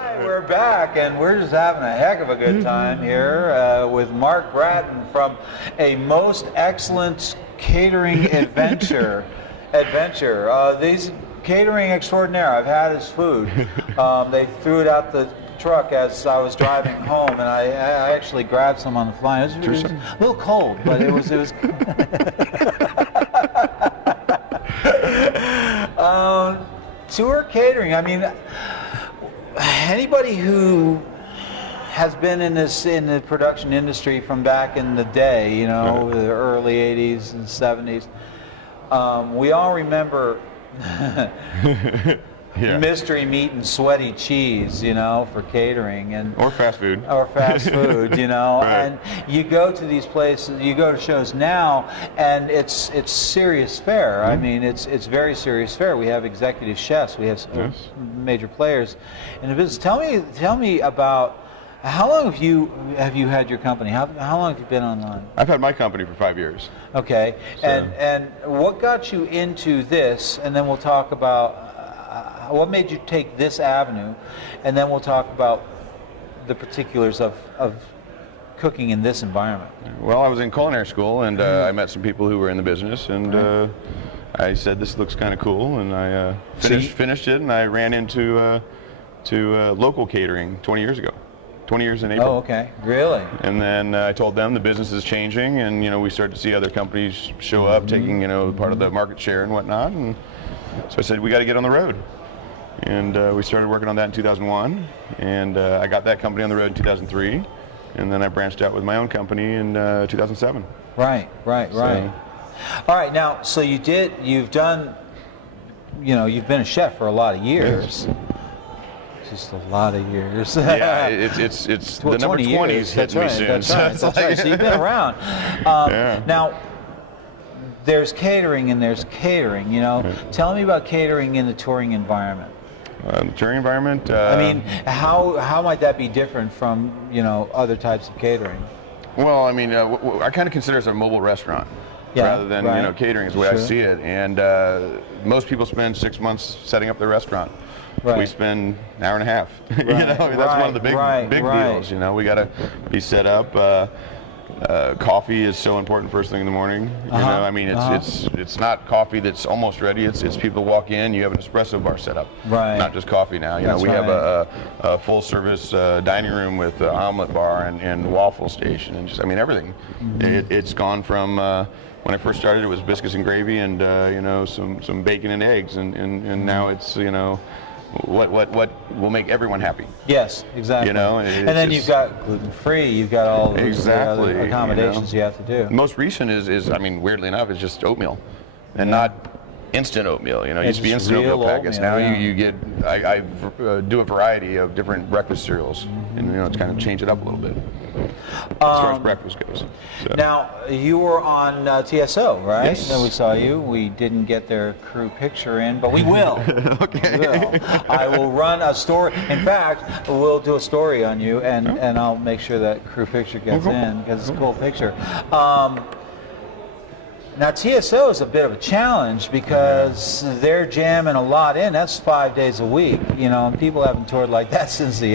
Hi, we're back, and we're just having a heck of a good time here with Mark Gratton from A Most Excellent Catering These catering extraordinaire. I've had his food. They threw it out the truck as I was driving home, and I actually grabbed some on the fly. It was a little cold, but it was. Tour catering. I mean, anybody who has been in the production industry from back in the day, you know, the early '80s and '70s, we all remember mystery meat and sweaty cheese, you know, for catering, or fast food, you know. Right. And you go to these places, you go to shows now, and it's serious fare. I mean, it's very serious fare. We have executive chefs, we have major players in the business. Tell me about how long have you had your company? How long have you been online? I've had my company for 5 years. Okay, so. And what got you into this? And then we'll talk about what made you take this avenue, and then we'll talk about the particulars of cooking in this environment. Well, I was in culinary school, and I met some people who were in the business, and I said, this looks kind of cool, and I finished it, and I ran into local catering 20 years ago. 20 years in April. Oh, okay. Really? And then I told them the business is changing, and you know, we started to see other companies show up, taking, you know, part of the market share and whatnot, and so I said, we got to get on the road. And we started working on that in 2001, and I got that company on the road in 2003, and then I branched out with my own company in 2007. Right. All right, now, so you've been a chef for a lot of years. Yes. Just a lot of years. Yeah, it's the number 20 is hitting me soon. That's right. So you've been around. Now, there's catering and there's catering, you know. Tell me about catering in the touring environment. The touring environment? I mean, how might that be different from, you know, other types of catering? Well, I mean, I kind of consider it a mobile restaurant rather than, you know, catering is the way I see it. And most people spend 6 months setting up their restaurant. Right. We spend an hour and a half. You know, that's one of the big deals. You know, we got to be set up. Coffee is so important first thing in the morning. You know, I mean, it's not coffee that's almost ready. It's people walk in. You have an espresso bar set up, not just coffee now. You know, we have a full service dining room with omelet bar and waffle station, and just, I mean, everything. It's gone from when I first started, it was biscuits and gravy and you know, some bacon and eggs, and now it's, you know, what will make everyone happy. Yes, exactly. You know, and then you've got gluten-free, you've got all the other accommodations you have to do. Most recent is, I mean, weirdly enough, is just oatmeal, and not instant oatmeal. You know, it used to be instant oatmeal packets. Now you get, I do a variety of different breakfast cereals, and you know, it's kind of change it up a little bit as far as breakfast goes. So. Now, you were on TSO, right? Yes. And we saw you. We didn't get their crew picture in, but we will. Okay. We will. I will run a story. In fact, we'll do a story on you, and I'll make sure that crew picture gets in, because it's a cool picture. Now, TSO is a bit of a challenge because they're jamming a lot in. That's 5 days a week, you know, and people haven't toured like that since the